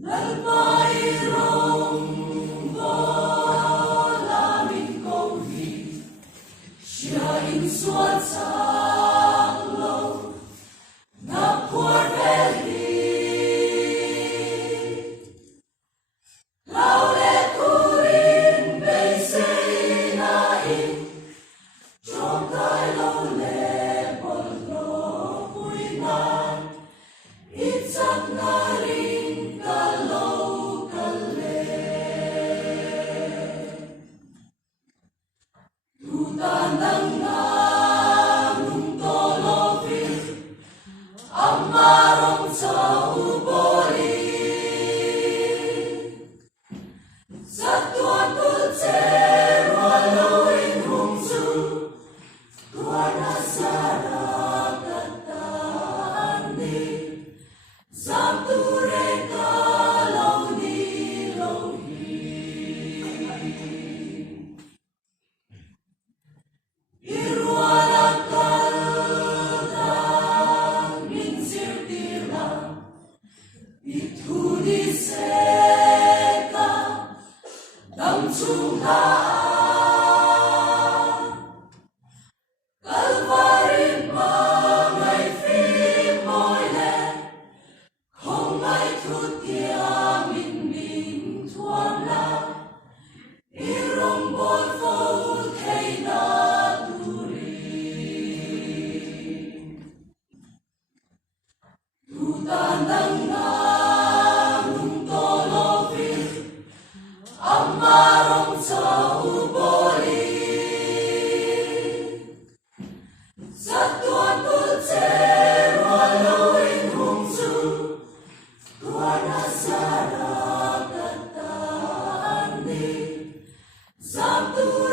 Nagmayroong malaming kauhig, siya insuat sa anglo na porveli. Laulet urin beiseinain, jontai laule bolno puinan, itsak na rin kalaw kale. Tutan ng nanong tolopin, ang marong sa uboli. Sa tuan tulcer walawin hungsu, tuan asara katani, samture kalaw nilohi. Irwalang kaldan minsir tiram, itudiseka damtsuhaan. Kalvarin mangay frimoyle, kung may tutiamin min tuam la, irombol fold kay naturi. Tutan ng nanong tolopin, ang marong sa uboli. Sa tuan tulcer walawin hungsu, tuan asara katani, samture